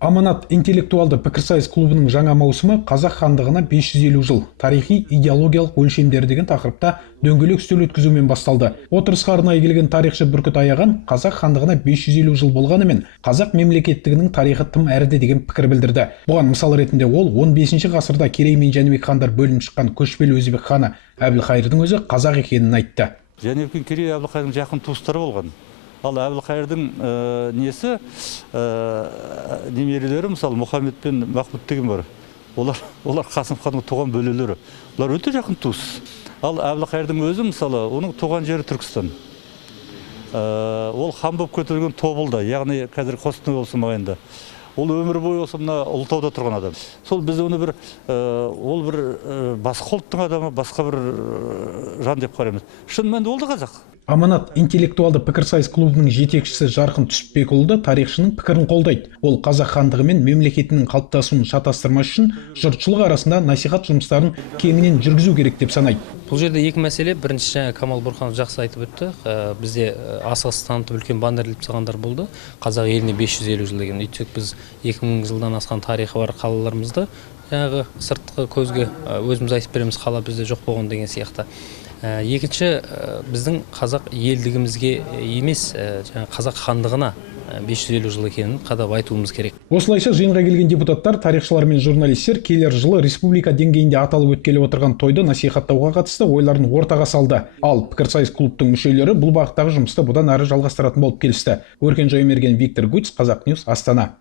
Аманат интеллектуалды пікірсайыс клубының жаңа маусымы қазақ хандығына 550 жыл тарихи идеологиялық өлшемдер деген тақырыпта дөңгелек үстел өткізумен басталды. Отырысқа арнайы келген тарихшы Бүркіт Аяған қазақ хандығына 550 жыл болғанымен қазақ мемлекеттігінің тарихы тым әріде деген пікір білдірді. Бұған мысал ретінде ол 15 ғасырда Керей мен Жәнібек хандар бөлініп шыққан көшпелі өзбек ханы Әбілқайырдың өзі қазақ екенін айтты. Жәнібек пен Керей Әбілқайырдың жақын туыстары болған. Ал Әбілқайырдың несі немерелері, мысалы Мұхаммед пен Махмұд деген бар. Олар Қасым ханның туған бөлелері. Олар өте жақын туыс. Ал Әбілқайырдың өзі, мысалы, оның туған жері Түркістан. Ол хан болып көтерілген Тобылда, яғни қазір Қостанай облысы маңайында. Ол өмір бойы осы мына Ұлытауда тұрған адам. Сол біз оны ол бір басқа ұлттың адамы, басқа бір жан деп қараймыз. Шын мәнінде ол да қазақ. Аманат интеллектуалды пікірсайыс клубының жетекшісі Жарқын Түсіпбекұлы тарихшының пікірін қолдайды. Ол қазақ хандығы мен мемлекетінің қалыптасуын шатастырмас үшін жұртшылық арасында насихат жұмыстарын кеңінен жүргізу керек деп санайды. Бұл жерде екі мәселе. Бірінші, Камал Бұрханов жақсы айтып өтті. Бізде асығыс танытып үлкен баннер іліп тастағандар болды. Қазақ еліне 550 жыл деген. Өйтсек біз 2000 жылдан асқан тарихы бар қалаларымызды жаңағы сыртқы көзге өзіміз айтып береміз, қала бізде жоқ болған деген сияқты. Екінші, біздің қазақ елдігімізге емес, қазақ хандығына 550 жыл екенін қадап айтуымыз керек. Осылайша жиынға келген депутаттар, тарихшылар мен журналистер келер жылы республика деңгейінде аталып өткелі отырған тойды насихаттауға қатысты ойларын ортаға салды. Ал пікірсайыс клубтың мүшелері бұл бағыттағы жұмысты бұдан әрі жалғастыратын болып келісті. Өркен Жайымерген, Виктор Гуц, Қазақ Ньюс, Астана.